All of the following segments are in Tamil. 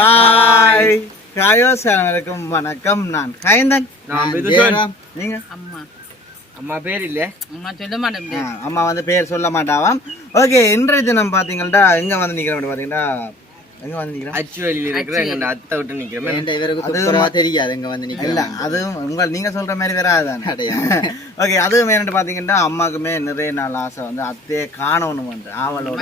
ஹாய் ஹாயோஸ் அனைவருக்கும் வணக்கம் நான் ஹயந்தன் நான். நீங்க அம்மா. அம்மா பேர் இல்ல. அம்மா சொல்ல மாட்டேன். அம்மா வந்து பேர் சொல்ல மாட்டாவாம். ஓகே இன்றைய தினம் பாத்தீங்கன்னா எங்க வந்து நிக்கிறோம் பாத்தீங்கன்னா எங்க வந்து நிக்கிறோம்? அச்சுவலியில் இருக்கிற எங்க அத்தை விட்டு நிக்கிறோமே. இவருக்கு அது துப்புரவா தெரியாது இங்க வந்து இல்ல நிக்கலாம் அதுவும் உங்க நீங்க சொல்ற மாதிரி வராதானே ஓகே அதுவும் என்னட்டு பாத்தீங்கன்னா அம்மாக்குமே நிறைய நாள் ஆசை வந்து அத்தையே காணணும் வந்து ஆவலோட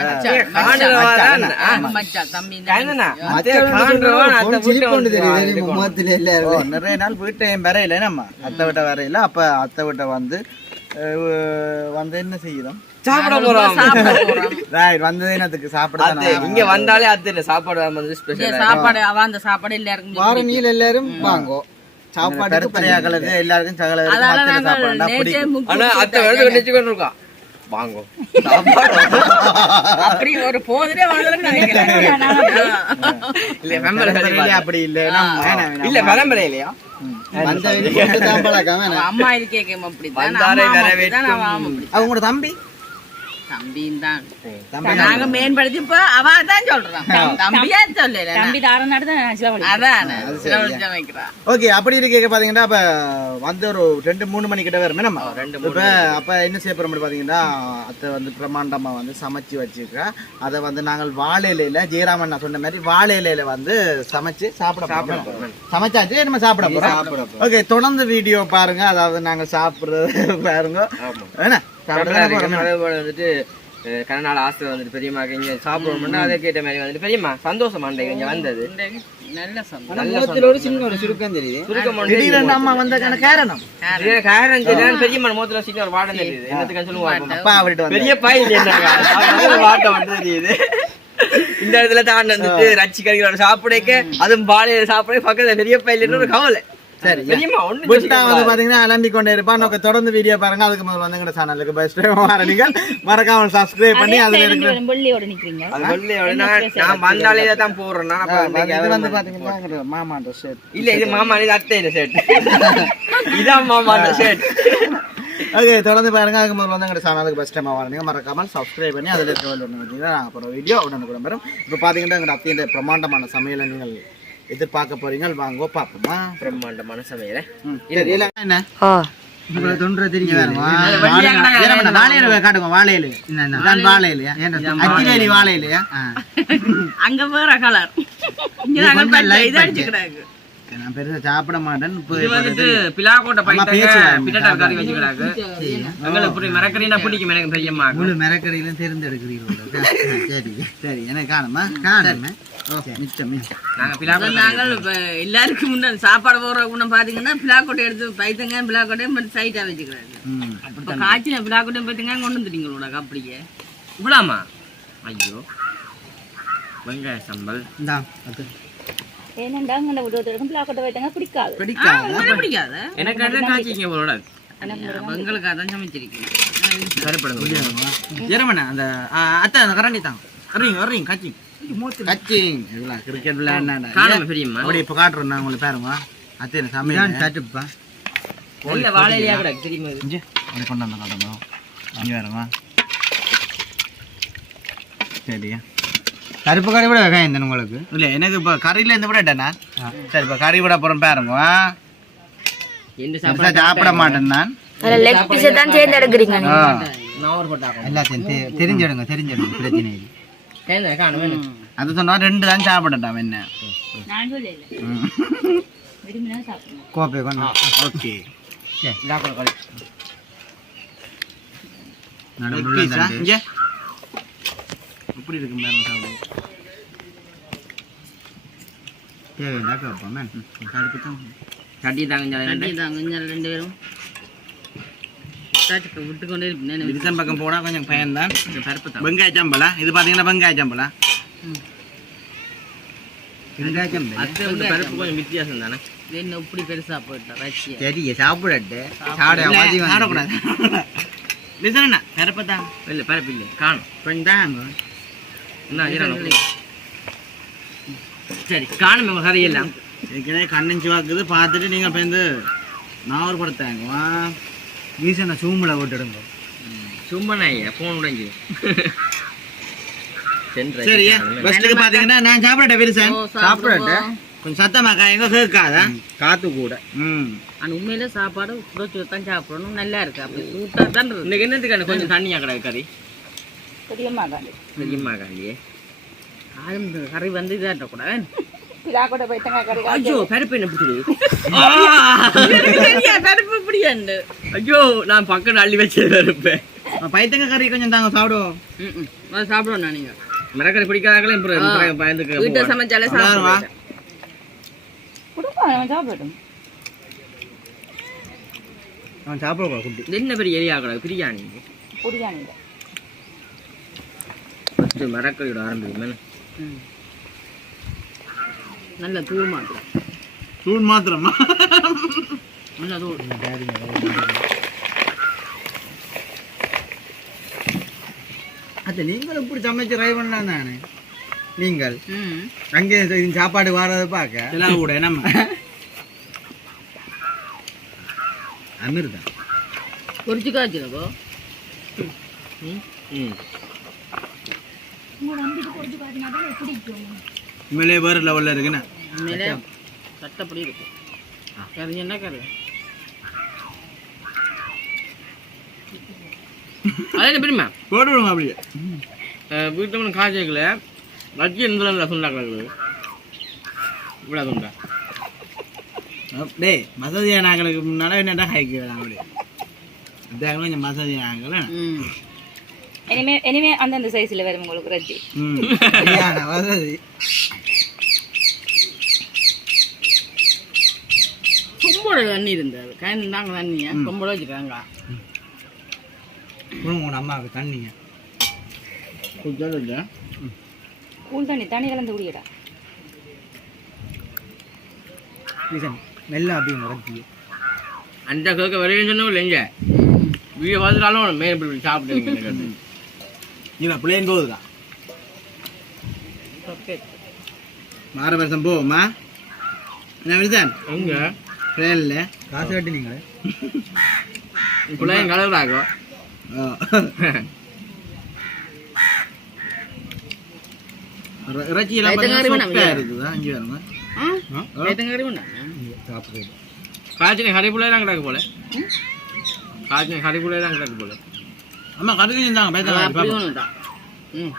நிறைய நாள் வீட்டையும் வரையில நம்ம அத்தை விட்ட வரையில அப்ப அத்தை விட்ட வந்து வந்து என்ன செய்யுதோம் சாப்பிட போறோம். சாப்பிட ரைட் வந்தது என்னத்துக்கு சாப்பிட இங்க வந்தாலே அத்தை இல்ல சாப்பாடு வந்து ஸ்பெஷல் சாப்பாடு அவ அந்த சாப்பாடு எல்லாருக்கும் வார நீல எல்லாரும் வாங்கோ சாப்பாடு கருப்பறையாக்களுக்கு எல்லாருக்கும் சகல முக்கு ஆனா அத்தை வந்து நினைச்சு கொண்டு இருக்கா வாங்கோ. சாப்பாடு அப்படி ஒரு போதிலே வந்ததுன்னு நினைக்கிறேன். அப்படி இல்ல. இல்ல விளம்பரம் இல்லையா? அவங்களோட தம்பி? தம்பியும் தான் தம்பி நாங்க மேம்படுத்தி இப்ப அவ தான் சொல்றான் தம்பியா சொல்லல தம்பி தாரம் நடத்த அதான் வைக்கிறான். ஓகே அப்படி இருக்க பாத்தீங்கன்னா அப்ப வந்து ஒரு ரெண்டு மூணு மணி கிட்ட வருமே. நம்ம ரெண்டு இப்ப அப்ப என்ன செய்ய போறோம் பாத்தீங்கன்னா அத்தை வந்து பிரம்மாண்டமா வந்து சமைச்சு வச்சிருக்கா. அதை வந்து நாங்கள் வாழை இலையில ஜெயராமன் நான் சொன்ன மாதிரி வாழை இலையில வந்து சமைச்சு சாப்பிட போறோம். சமைச்சாச்சு நம்ம சாப்பிட போறோம்? ஓகே தொடர்ந்து வீடியோ பாருங்க. அதாவது நாங்க சாப்பிடுறது பாருங்க. என்ன? வந்துட்டு கனநாள் ஆசை வந்துட்டு பெரியம்மாக்கு இங்க சாப்பிடணும்னா அதை கேட்ட மாதிரி வந்துட்டு பெரியம்மா சந்தோஷம் அன்றைக்கு இங்க வந்தது. நல்ல சுருக்கம் தெரியுது. அம்மா வந்ததுக்கான காரணம். காரணம். தெரியாது. பெரியம்மா முகத்துல சீக்கிரம் ஒரு வாடம் தெரியுது. என்னத்துக்கு சொல்லுவாங்க அப்பா அவர்கிட்ட வந்து வாட்டம் வந்து தெரியுது இந்த இடத்துல தான் வந்துட்டு ரச்சி கறிகளோட சாப்பிடக்க அதுவும் பாலையில சாப்பிட பக்கத்துல பெரிய பையன் ஒரு கவலை. சரி புஷ்டா வந்து பாத்தீங்கன்னா அலம்பி கொண்டே இருப்பான். நோக்க தொடர்ந்து வீடியோ பாருங்க. அதுக்கு முதல்ல வந்து எங்க சேனலுக்கு பெஸ்ட் நீங்கள் மறக்காம சப்ஸ்கிரைப் பண்ணி அதுல இருக்கிற வெள்ளியோட நிக்கிறீங்க. அது வெள்ளையோட. நான் நான் வந்தாலே இதை தான் இது வந்து பாத்தீங்கன்னா மாமான்ற ஷர்ட் இல்ல இது மாமா இது அத்தை இந்த ஷர்ட் இதான் மாமா அந்த ஷர்ட் ஓகே தொடர்ந்து பாருங்க. அதுக்கு முதல்ல வந்து எங்க சேனலுக்கு பெஸ்ட் டைம் வரீங்க மறக்காம சப்ஸ்கிரைப் பண்ணி அதுல இருக்க வந்தீங்கன்னா நாங்கள் அப்புறம் வீடியோ உடனே வரும் இப்போ பாத்தீங்கன்னா எங்க அத்தையின் பிரம்மாண்டமான சமையலை நீங்கள் எதிர்பார்க்க போறீங்க வாங்க பாப்போமா பிரம்மாண்டமான சமையல என்ன? அங்க வேற கலர் நான் பெருசா சாப்பிட மாட்டேன் இப்போ இது வந்துட்டு பிலாக்கோட்டை கறி எங்களுக்கு மரக்கறினா பிடிக்கும் எனக்கு பெரியம்மா முழு தேர்ந்தெடுக்கிறீர்கள் சரி சரி. எனக்கு காணுமா? காணுமே. நாங்கள் இப்ப எல்லாருக்கும் முன்னாடி சாப்பாடு போடுற குணம் பாத்தீங்கன்னா பிளாக்கோட்டை எடுத்து பைத்தங்க பிளாக்கோட்டையும் மட்டும் சைட்டா வச்சுக்கிறாங்க. ம் இப்ப காய்ச்சின பிளாக்கோட்டையும் பைத்தங்க கொண்டு வந்துட்டீங்களோட அப்படியே. இவ்வளாமா ஐயோ. வெங்காய சம்பல். ஏனண்டா அங்கே பிளாக்கோட்டை வைத்தாங்க பிடிக்காது. பிடிக்காது? பிடிக்காத? எனக்கு அதான் காய்ச்சிங்க உங்களோட அப்ப எங்களுக்கு அதான் சமைச்சிருக்கீங்க சரிப்படுங்க. ஜெரமண்ணா அந்த ஆ, அத்தை அந்த கரண்டி தான் வர்றீங்க வர்றீங்க கச்சிங் கச்சிங் இதெல்லாம் கிரிக்கெட் விளையாடினா காணாம பெரியம்மா அப்படி இப்போ காட்டுறோம் நான் உங்களுக்கு பாருங்க. அத்தை சமையல் தட்டுப்பா. நல்ல வாழையிலையா கிடக்கு தெரியுமா இது? இங்கே அப்படி கொண்டு வந்து காட்டுங்க இங்கே வேறுமா சரியா? கருப்பு கறி விட வெங்காயம் தானே உங்களுக்கு. இல்லை எனக்கு இப்போ கறியில் இருந்து விட நான் சரி இப்போ கறி விட போகிறோம் பாருங்க. சாப்பிட மாட்டேன் நான். லெக் பீஸை தான் சேர்ந்து எடுக்கிறீங்க எல்லாத்தையும் தெரிஞ்சிடுங்க தெரிஞ்சிடுங்க பிரச்சனை இல்லை. அது சொன்னா ரெண்டு தான் சாப்பிடட்டாம் என்ன கோப்பை கொண்டு ஓகே எப்படி இருக்கு மேடம் சாப்பிடு தேவையா கேட்போம் மேம் கருப்பு தான் சட்டி தாங்க கட்டி தான் கொஞ்சம் ரெண்டு பேரும் விட்டு கொண்டே இருப்பேன் விரிசன் பக்கம் போனால் கொஞ்சம் பயன்தான் பருப்பு தான் வெங்காய சம்பளா இது பார்த்தீங்கன்னா வெங்காய சம்பளம் அத்தை வந்து பருப்பு கொஞ்சம் வித்தியாசம் தானே? இப்படி பெருசா போயிட்டா ரஷ்யா. சரி சாப்பிடட்டு. சாப்பிடக்கூடாது லிசனா கருப்பு தான். இல்ல பருப்பு இல்லை காணும். என்ன சரி காணும் உங்க கதையெல்லாம். ஏற்கனவே கண்ணஞ்சி வாக்குது பார்த்துட்டு நீங்கள் இப்போ வந்து நாவல் படுத்தாங்க வா வீசனை சூமில் விட்டுடுங்க சும்மா நான் ஃபோன் உடைஞ்சு. சென்று சரி ஃபர்ஸ்ட்டுக்கு பாத்தீங்கன்னா நான் சாப்பிடட்ட பெருசன் ஓ, சாப்பிடுவோம். கொஞ்சம் சத்தமா காயங்க கேட்காதா? காத்து கூட. ம். உண்மையில சாப்பாடு தான் சாப்பிடணும். நல்லா இருக்கு. அப்படி சூட்டா தான் இருக்கு. இன்னைக்கு என்னத்துக்கு கொஞ்சம் தண்ணியா கிடக்கு கறி பெரியம்மா காண்டி பெரியம்மா காண்டியே ஆளும் கறி வந்து இதாக கூடாது. பிலாக்கோட்டை பைத்தங்காய் கறி ஐயோ பருப்பு என்ன பிடிச்சது கருப்பு இப்படியாண்டு ஐயோ நான் பக்கம் அள்ளி பருப்பு. பைத்தங்க கறி கொஞ்சம் தாங்க சாப்பிடுவோம். சாப்பிடுவோம் நான் நீங்க. மிளகறி பிடிக்காதாங்களே வீட்டை பயந்துக்கு சமைச்சாலே வா. சாப்பிடுவோம் கொடுப்பா சாப்பிடட்டும். அவன் சாப்பிடுவா குட்டி. என்ன பெரிய எரியா கிடக்கு பிரியாணி. பிரியாணி. ஃபஸ்ட்டு மிளகறியோட ஆரம்பிக்குமே. நல்ல தூள் மாத்திரம். தூள் மாத்திரமா? நல்ல தூள். அது நீங்கள் இப்படி சமைச்சு ட்ரை பண்ணலாம் தானே? நீங்கள். ம். அங்கே சாப்பாடு வர்றதை பார்க்க. எல்லாம் கூட நம்ம அமிர்தா பொரிச்சு காய்ச்சிருக்கோ? ம். உண்மையிலே வேறு லெவலில் இருக்குண்ணா உண்மையிலே சட்டப்படி இருக்கும் கறி என்ன கறி? அது பெரியமா போட்டு விடுங்க அப்படியே. வீட்டு காய்ச்சல வச்சு எந்த சுண்டா கிடக்குது இவ்வளோ சுண்டா டேய் மசதியா நாங்களுக்கு முன்னாடி என்னடா ஹைக்கலாம் அப்படியே. அதான் கொஞ்சம் மசதியா நாங்களே இனிமே இனிமே அந்தந்த சைஸ்ல வரும் உங்களுக்கு ரஜ்ஜி வசதி கொம்போட தண்ணி இருந்தது கயந்தாங்க தண்ணியை கொம்போட வச்சுருக்காங்க கொடுங்க உங்க அம்மாவுக்கு தண்ணிங்க. கூழ் தண்ணி தண்ணி கலந்து குடிக்கடா ரீசன் மெல்ல அப்படிங்க ரத்தி அந்த கேட்க வரையும் சொன்னோம் இல்லைங்க. வீடியோ பார்த்துட்டாலும் மேலே இப்படி சாப்பிட்டு நீ பிள்ளைங்க போகுதுக்கா மாற வருஷம் போவோமா? என்ன விருதான் எங்க? ட்ரெயினில் காசு கட்டினீங்களே. பிள்ளைங்க கலராகும் வேணாம் பார்த்தீங்கன்னா இருக்குதா ஒன்றா சாப்பிடுறது காய்ச்சின கறிப்புள்ளே தான் கிடக்கு போல காய்ச்சின கறிப்புள்ளே தான் கிடக்கு போல அம்மா கறி இருந்தாங்க தான் ம்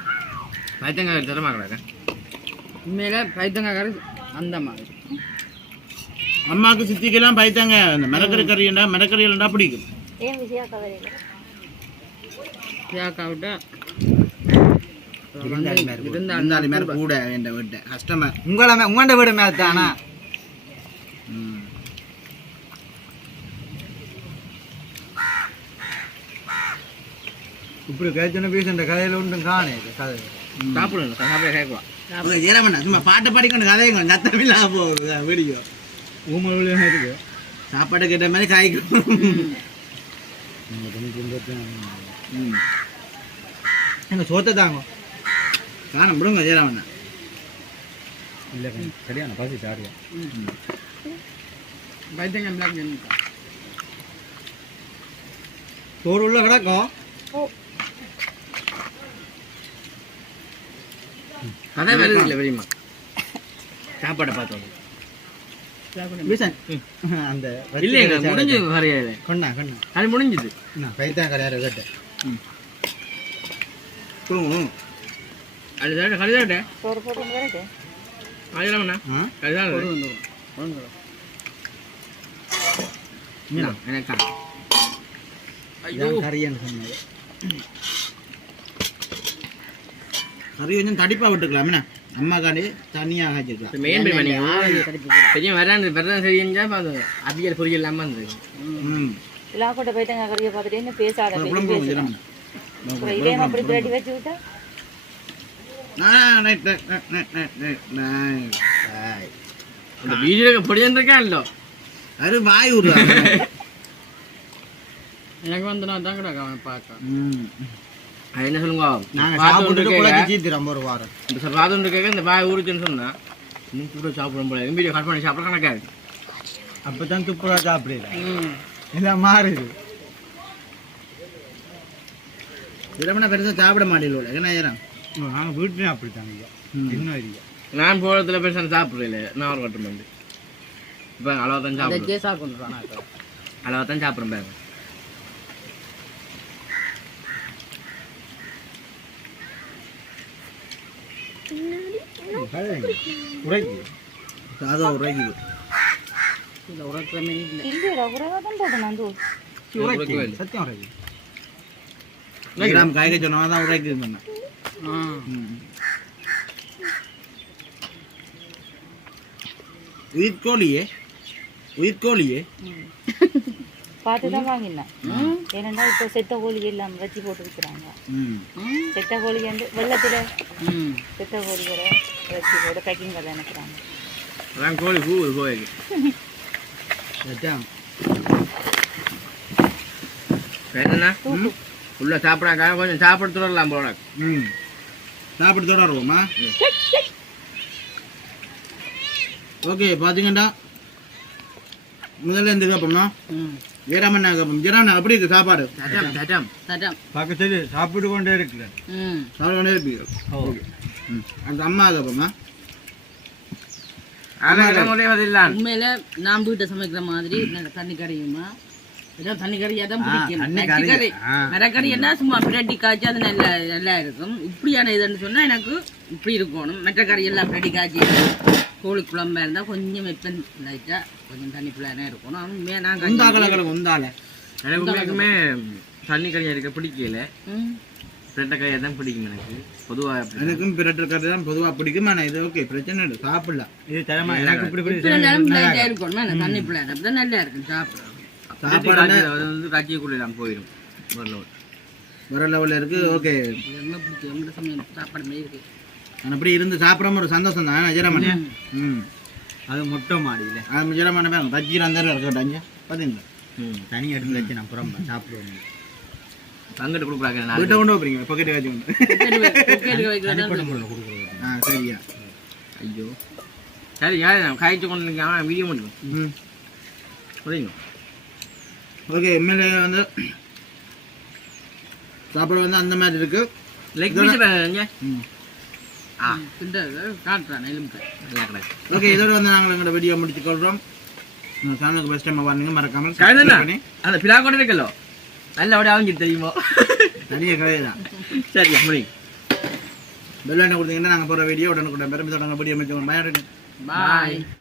பயத்தங்க தரமா கிடக்கு உண்மையில கைத்தங்காய் கறி அந்த மாதிரி அம்மாவுக்கு சித்திக்கெல்லாம் பைத்தாங்க இந்த மிளகறி கறிண்டா மிளகறி இல்லைண்டா பிடிக்கும் ஏன் விஜயா கவரையில் ஏக்கா விட்டா விருந்தாளி மாதிரி கூட. இருந்தா இருந்தாலும் கூட என் வீட்டை. கஷ்டமா உங்கள உங்களோட வீடு மேல தானா. இப்படி கேட்சன பேசுன்ற கதையில ஒன்றும் காணே கதை. சாப்பிடணும் சாப்பிட கேட்கலாம் ஜீரமண்ணா சும்மா பாட்டை படிக்கணும் கதைங்க. நத்தம் இல்லாம போகுது. வீடியோ. ஊமொழியாக இருக்கு. சாப்பாடு கேட்ட மாதிரி காய்க்கும். ம். எங்க சோத்தை தாங்க காணும் விடுங்க ஜீரமண்ணா இல்லை சரியான பசி சாரியா பிளாக் பண்ணிட்டா சோறு உள்ள கிடக்கும் கதை வருது இல்லை பெரியம்மா சாப்பாடை பார்த்தோம் வீசன் அந்த இல்லைங்க முடிஞ்சது வரையாது கொண்டா கொண்டா அது முடிஞ்சது என்ன கைத்தான் கிடையாது கேட்ட கொடுங்க கறி கொஞ்சம் தடிப்பா விட்டுக்கலாம் என்ன அம்மா காண்டி தனியாக மெயின் பண்ணி பெரிய வராது வரதான் சரிஞ்சா பார்த்தோம் அவியல் பொரியல் இல்லாமல் ம். ரைட் இந்த வீடியோ பொடியன் இருக்கா இல்லோ அது வாய் விடுறாங்க எனக்கு வந்து நான் தான் கூட பார்க்க அது என்ன சொல்லுங்க? சாப்பிட்டு ஜீத்திரம் ஒரு வாரம். இந்த பார்த்து கேட்க இந்த பாய் ஊருச்சுன்னு சொன்னா இன்னும் கூட சாப்பிடும் போல. வீடியோ கட் பண்ணி சாப்பிட கணக்காது. அப்பதான் துப்புரா சாப்பிடுது எல்லாம் மாறுது ஜீரமண்ணா பெருசாக சாப்பிட மாட்டேங்குது என்ன ஜீரம் நாங்கள் வீட்டுலேயும் அப்படித்தாங்க ஐயா இன்னும் இல்லையா நான் போகிறதுல பெருசாக சாப்பிட்றேன் நான் ஒரு வட்டம் வந்து. இப்போ அளவு தான் சாப்பிடுறேன் அளவு தான் சாப்பிட்றேன் பாருங்க உரைக்கு சாதா உரைக்குது உரைக்குது சொன்னேன் உயிர்கோழியே உயிர்கோழியே பார்த்து தான் வாங்கினேன் ஏன்னா இப்போ செத்த கோழி எல்லாம் வச்சு போட்டு விற்கிறாங்க ம் செத்த கோழி வந்து வெள்ளத்தில் செத்த கோழிகளை வச்சு போட்டு பேக்கிங் கடை நினைக்கிறாங்க நான் கோழி பூ கோழிக்கு என்னண்ணா உள்ள சாப்பிடாங்க கொஞ்சம் சாப்பிட்டு வரலாம் போல ம். சாப்பிட்டு தொடருவோமா? ஓகே பார்த்தீங்கடா முதல்ல இருந்து கேட்போம்னா வீராமண்ணா கேட்போம் ஜீராமண்ணா அப்படி இருக்கு சாப்பாடு. பக்கத்துல சாப்பிட்டு கொண்டே இருக்கிற ம். சாப்பிட கொண்டே இருப்பீங்க. ஓகே. ம். அந்த அம்மா கேட்போமா ஆனால் முடிவதில்லை உண்மையில நான் வீட்டை சமைக்கிற மாதிரி தண்ணி கறியுமா ஏதோ தண்ணி கறியா தான் பிடிக்கும். மரக்கறி என்ன சும்மா பிரட்டி காய்ச்சி அது நல்லா நல்லா இருக்கும். இப்படியான இதுன்னு சொன்னா எனக்கு இப்படி இருக்கணும். மற்ற கறி எல்லாம் பிரட்டி காய்ச்சி கோழி குழம்பா இருந்தா கொஞ்சம் வெப்பன் லைட்டா கொஞ்சம் தண்ணி பிள்ளைனா இருக்கணும் உண்மையா நான் உந்தால எனக்கு தண்ணி கறியாக இருக்க பிடிக்கல. ம். ரெட்டை கறியாக தான் பிடிக்கும் எனக்கு. பொதுவாக எனக்கும் பிரட்டு கறி தான் பொதுவாக பிடிக்கும்? ஆனால் இது ஓகே பிரச்சனை இல்லை சாப்பிடலாம். இது தரமா எனக்கு இப்படி என்ன தண்ணி பிள்ளை தான் நல்லா இருக்கும் சாப்பிட. சாப்பாடு அது வந்து கட்சிக்குள்ளே நான் போயிடும் வரல வர லெவலில் இருக்கு ஓகே பிடிக்கும்? சாப்பாடு மாதிரி இருக்கு. நான் அப்படி இருந்து சாப்பிடாம ஒரு சந்தோஷம் தான் ஜீரமண்ணா ம். அது மொட்டை மாடியில் அது பேங்க பஜ்ஜி அந்த இருக்கட்டாங்க பார்த்தீங்களா ம் தனி எடுத்து வச்சு நான் புறம் சாப்பிடுவேன் பங்கிட்டு கொடுக்குறாங்க வீட்டை கொண்டு போறீங்க பக்கெட்டு வச்சு கொண்டு. கொக்கையில வைக்கிறது கொடுக்குறது ஆ சரியா. ஐயோ. சரி யார்? காய்ச்சி கொண்டு நிற்காம வீடியோ மட்டும் ம். புரியுங்க ஓகே எம்எல்ஏ வந்து சாப்பாடு வந்து அந்த மாதிரி இருக்கு. லெக் பீஸ் பாருங்க ம். ஆ. காட்டுறான் ஓகே இதோட வந்து நாங்கள் எங்களோட வீடியோ முடிச்சு கொள்கிறோம் நம்ம சேனலுக்கு ஃபஸ்ட் டைம் வரணுங்க மறக்காமல் அந்த பிலா கூட இருக்கല്ലോ நல்ல அப்படியே அவங்க தெரியுமோ தனியாக கிடையாது தான் சரி முடியும் பெல் என்ன கொடுத்தீங்கன்னா நாங்கள் போகிற வீடியோ உடனுக்குடன் பெருமை தொடங்க பயன் பாய்